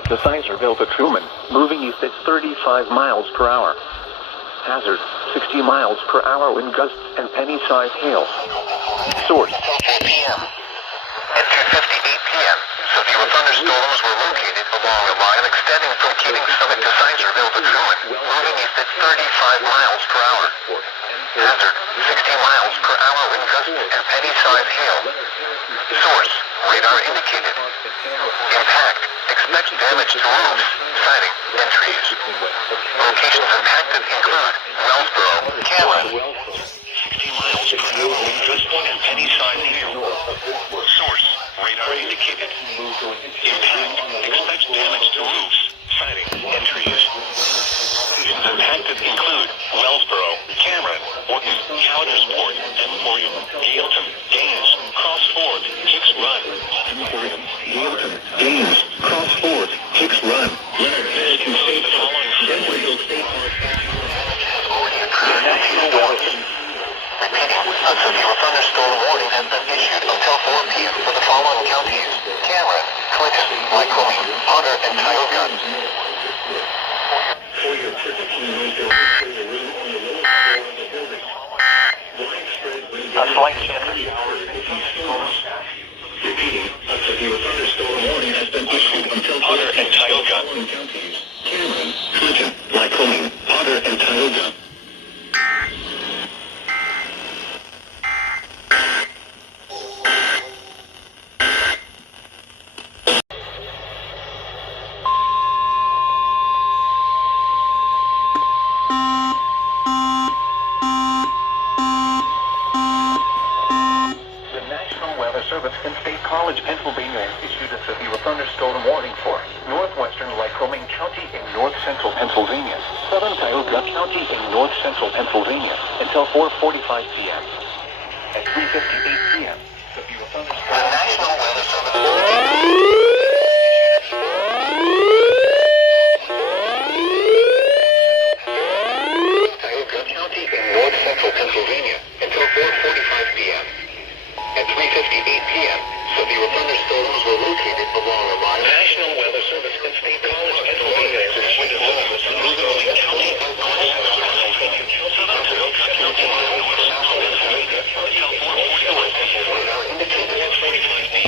to Sizersville to Truman, moving east at 35 miles per hour. Hazard, 60 miles per hour wind gusts and penny-sized hail. Source, 4 p.m. At 2:58 p.m., severe thunderstorms were located along a line extending from Keating Summit to Sizersville to Truman, moving east at 35 miles per hour. Hazard, 60 miles per hour wind gusts and penny-sized hail. Source, radar indicated. Impact, expect damage to roofs, siding, and trees. Locations impacted include Wellsboro, Cameron. 60 miles per hour wind gusts and penny-sized hail. Source, radar indicated. Impact, expect damage to roofs, siding, and trees. Impacted include Wellsboro, Cameron, Orton, Coudersport, Emporium, Gailton, Gaines, Cross Ford, Hicks Run. Emporium, Gailton, Gaines, Cross Ford, Hicks Run. Leonard Fish can say the following Denverville State Park. National Weather. Repeating, a severe thunderstorm warning has been issued until 4 p.m. for the following counties: Cameron, Clinton, Lycoming, Potter, and Tioga. For your protection, a slight chance of showers and thunderstorms. Repeating, a severe thunderstorm warning has been issued until Potter and Tioga. Counties: Cameron, Clinton, Lycoming, Potter, and Tioga. Service in State College, Pennsylvania, issued a severe thunderstorm warning for northwestern Lycoming County in north-central Pennsylvania, southern Tioga County in north-central Pennsylvania, until 4:45 p.m. At 3:58 p.m., severe thunderstorm. The National Weather Service. Tioga County in north-central Pennsylvania, until 4:45 p.m. At 3:58 p.m., severe thunderstorms were located along a line. National Weather Service in State College, Pennsylvania, issued a warning for Louisville County,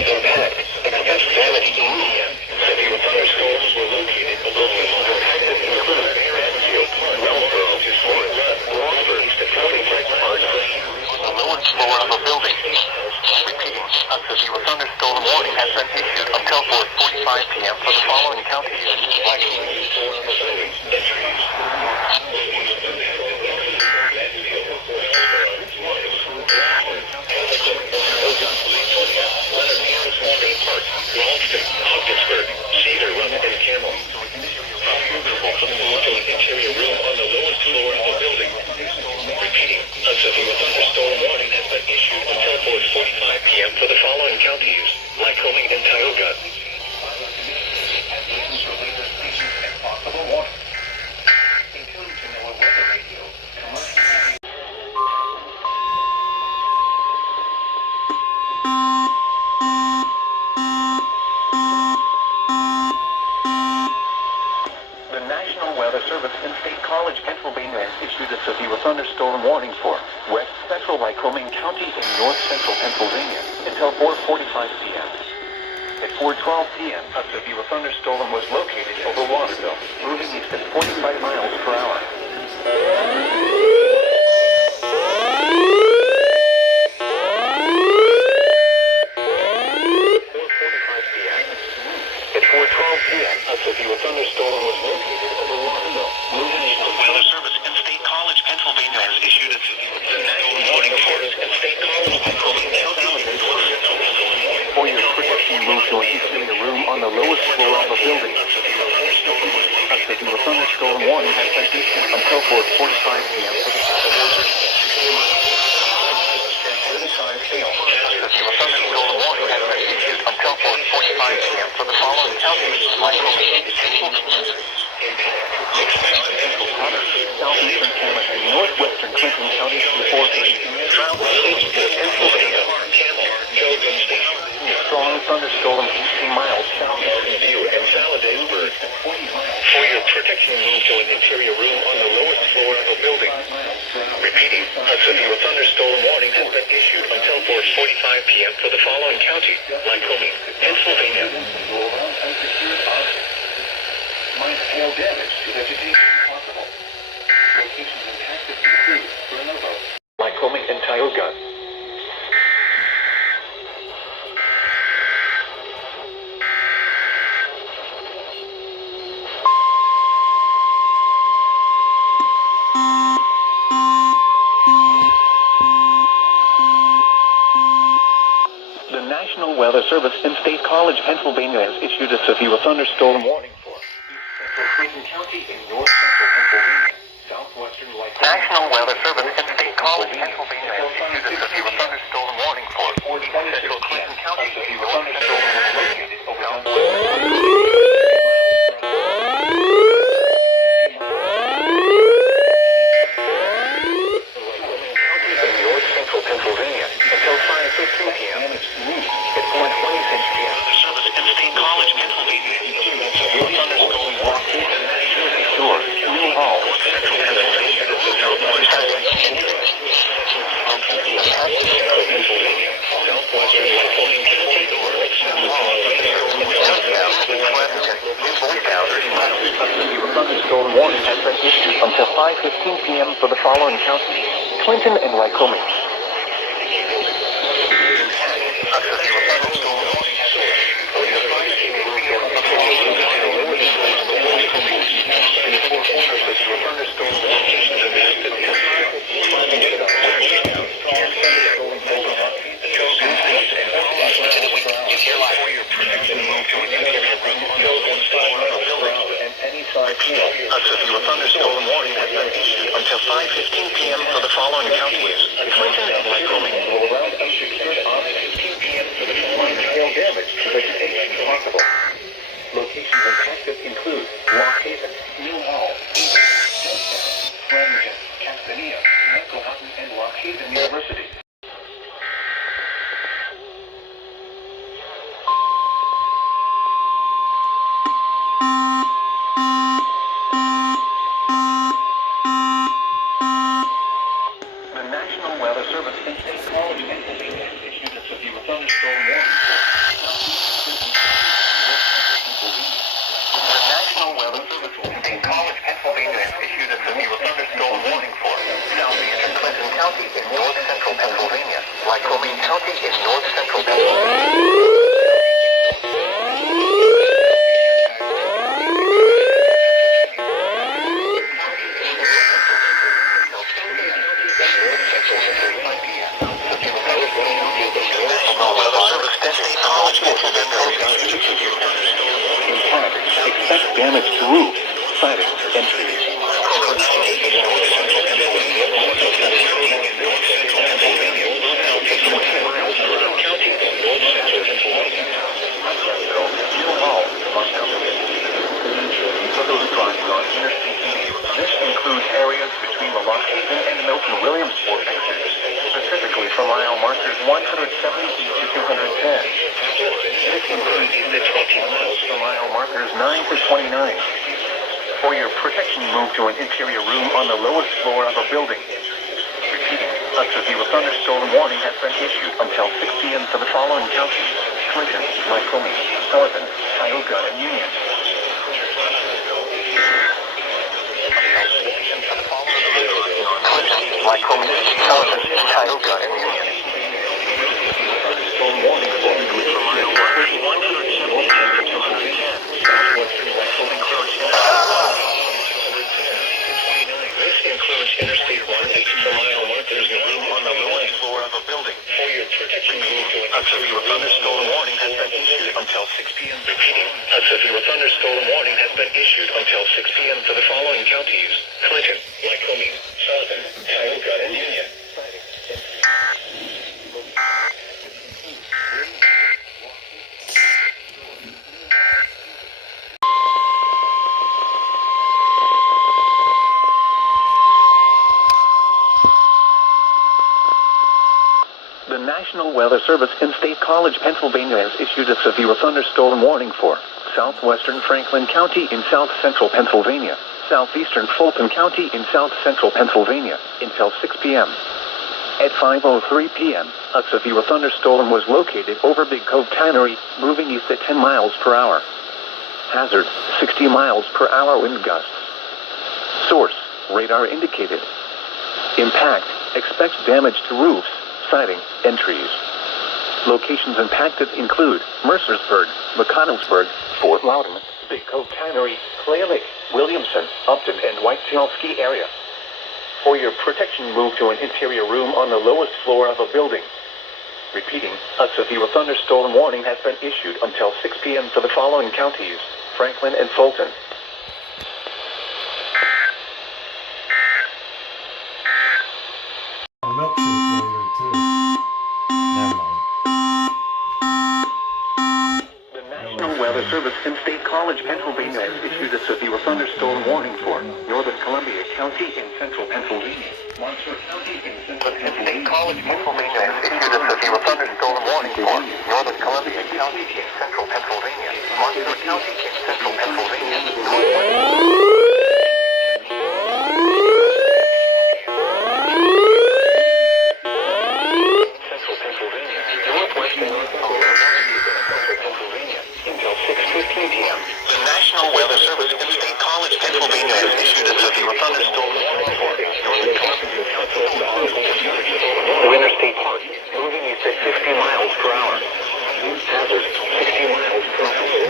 impact, expect damage to media. Severe thunderstorms were located along the impacted include Mansfield, Wellsboro, Lawsburg, Covington, on the lowest floor of a building. A severe thunderstorm warning has been issued until 4:45 p.m. for the following counties: Ralston, Ogdensburg, Cedar Run, and Camel. Interior room on the lowest floor of the building. Repeating, a severe thunderstorm warning has been issued until 4:45 p.m. for the following counties: Lycoming and Tioga. The National Weather Service in State College, Pennsylvania, issued a severe thunderstorm warning for west central Lycoming County in north central Pennsylvania until 4:45 p.m. At 4:12 p.m., a severe thunderstorm was located over Waterville, moving east at 45 miles per hour. At 4:12 p.m., a severe thunderstorm was located over Waterville, moving east. The Weather Service in State College, Pennsylvania, has issued a national warning for State College, Pennsylvania. For your protection, move to an interior room on the lowest floor of a building. A severe thunderstorm warning has been issued until 4:45 p.m. for the thunderstorm warning has been issued until 4:45 p.m. for the following counties: southeastern Cameron and northwestern Clinton counties before 4:30 p.m. Strong thunderstorm 18 miles south of View and Saladensburg. to an interior room on the lowest floor of a building. Repeating, a severe thunderstorm warning has been issued until 4:45 p.m. for the following counties: Lycoming, Pennsylvania. Might hail damage to vegetation possible. Locations impacted include Lycoming and Tioga. The National Weather Service in State College, Pennsylvania has issued a severe thunderstorm warning for East Central Clinton County in north central Pennsylvania, southwestern Lycoming. National Weather Service in State College, Pennsylvania has issued a severe thunderstorm warning for East Central Clinton County in north central Pennsylvania, southwestern Pennsylvania until 5:15 p.m. It's 1:26 p.m. The service in State College, Pennsylvania. Thunderstorm warning. Sure. New Hall. Central Pennsylvania. Southwestern Lycoming County. Thunderstorm warning has been issued until 5:15 p.m. for the following counties: Clinton and Lycoming. A severe thunderstorm warning has been issued until 5:15 p.m. for the following counties: Clinton and Lycoming. Around unsecured on 15 p.m. for the following hail damage to vegetation possible. Locations impacted include Lock Haven, New Hall, Flemington, Castanea, Manhattan, and Lock Haven University. Lycoming County in north central Pennsylvania. Expect damage to roof, siding, and trees. This includes areas between the Lock Haven and Milton Williamsport exits, specifically from mile markers 170 to 210. This includes the 20 miles from mile markers 9 to 29. For your protection, move to an interior room on the lowest floor of a building. Repeating, a severe thunderstorm warning has been issued until 6 p.m. for the following counties: Clinton, Lycoming, Sullivan, Tioga, and Union. Lycoming, Sullivan, Tioga, and Union. Thunderstorm warning issued for mile markers 170 to 210. Southwestern Lycoming This includes Interstate 180 for mile markers 9 on the lowest floor of a building. For your protection, a severe thunderstorm warning has been issued until 6 p.m. Repeating, a severe thunderstorm warning has been issued until 6 p.m. for the following counties: Clinton, Lycoming, Sullivan, Tioga, and Union. The National Weather Service in State College, Pennsylvania has issued a severe thunderstorm warning for southwestern Franklin County in south-central Pennsylvania, southeastern Fulton County in south-central Pennsylvania, until 6 p.m. At 5:03 p.m., a severe thunderstorm was located over Big Cove Tannery, moving east at 10 miles per hour. Hazard, 60 miles per hour wind gusts. Source, radar indicated. Impact, expects damage to roofs, siding, and trees. Locations impacted include Mercersburg, McConnellsburg, Fort Loudon, Big Cove Tannery, Clay Lake, Williamson, Upton, and Whitetail Ski area. For your protection, move to an interior room on the lowest floor of a building. Repeating, a severe thunderstorm warning has been issued until 6 p.m. for the following counties: Franklin and Fulton. Weather Service in State College, Pennsylvania has issued a severe thunderstorm warning for northern Columbia County in central Pennsylvania. Montour County in central Pennsylvania. State College, Pennsylvania has issued a severe thunderstorm warning for northern Columbia County in central Pennsylvania. Montour County in central Pennsylvania. Central Pennsylvania. Northwest and North Pennsylvania. Until 6:15 p.m. The National Weather Service in State College, Pennsylvania has issued a severe thunderstorm warning for northern Columbia County. Interstate Park, moving east at 50 miles per hour. Hazard, 60 miles per hour.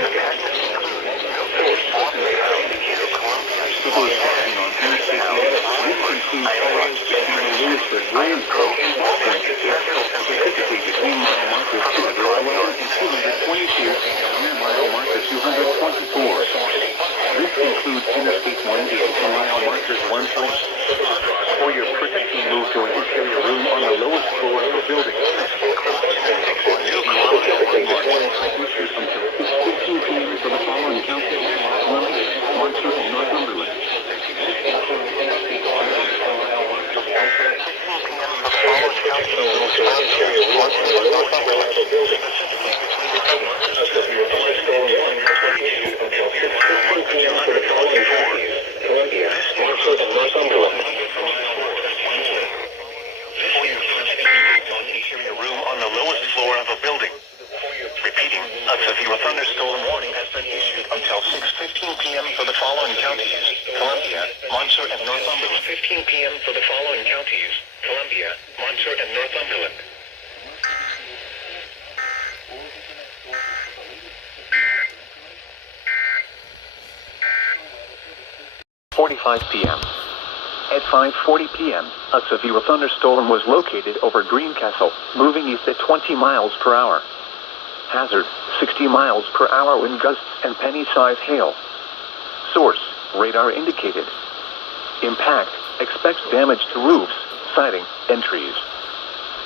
Between mile marker 222 and mile marker 224. This includes Interstate 180 and mile markers 1.6. For your protection, move to an interior room on the lowest floor of the building. Issued until 6:15 p.m. for the following counties: Columbia, Montour, and Northumberland. A thunderstorm warning has been issued until 6:15 p.m. for the following counties: Columbia, Montour, and Northumberland. 15 p.m. for the following counties: Columbia, Montour, and Northumberland. 45 p.m. At 5:40 p.m., a severe thunderstorm was located over Greencastle, moving east at 20 miles per hour. Hazard, 60 miles per hour wind gusts and penny-sized hail. Source, radar indicated. Impact, expects damage to roofs, siding, and trees.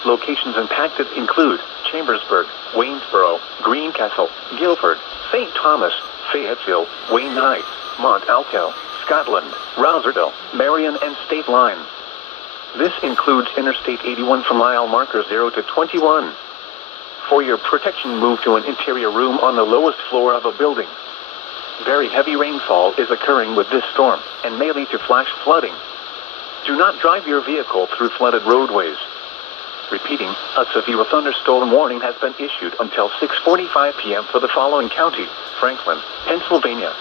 Locations impacted include Chambersburg, Waynesboro, Greencastle, Guilford, St. Thomas, Fayetteville, Wayne Heights, Mont Alto, Scotland, Rouserdale, Marion, and State Line. This includes Interstate 81 from mile marker 0 to 21. For your protection, move to an interior room on the lowest floor of a building. Very heavy rainfall is occurring with this storm and may lead to flash flooding. Do not drive your vehicle through flooded roadways. Repeating, a severe thunderstorm warning has been issued until 6:45 p.m. for the following county: Franklin, Pennsylvania,